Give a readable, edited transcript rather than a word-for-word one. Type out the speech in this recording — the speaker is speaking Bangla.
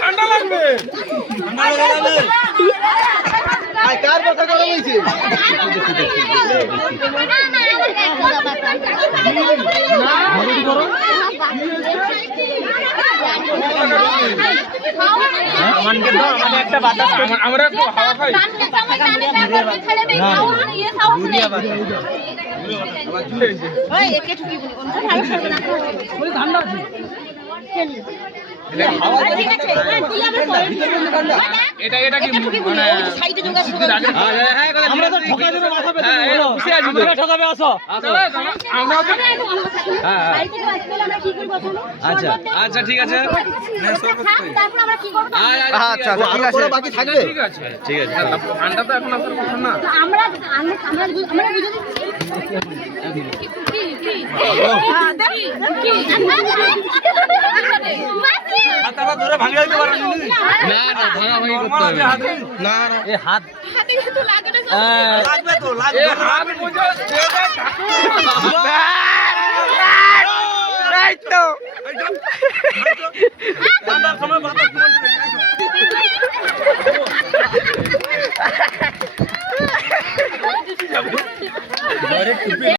ঠান্ডা লাগবে কার কথা গরম হয়েছে আমরা একটু হাওয়া খাই এটা এটা কি মানে আমরা তো ঠকাই দেব মাথা পেতে বলো আমরা ঠকাবে আসো আমরা আচ্ছা আচ্ছা ঠিক আছে তারপর আমরা কি করব আচ্ছা ঠিক আছে বাকি থাকবে ঠিক আছে ঠান্ডা তো এখন আপনার কথা না আমরা আমরা বুঝে হাতটা ধরে ভাঙিয়ে দিতে পারো না না ভাঙাভাঙি করতে হবে না না এই হাত হাতে কিন্তু লাগে না লাগবে তো লাগবে হাত বুঝো এই তো ঠান্ডার সময় বাতাস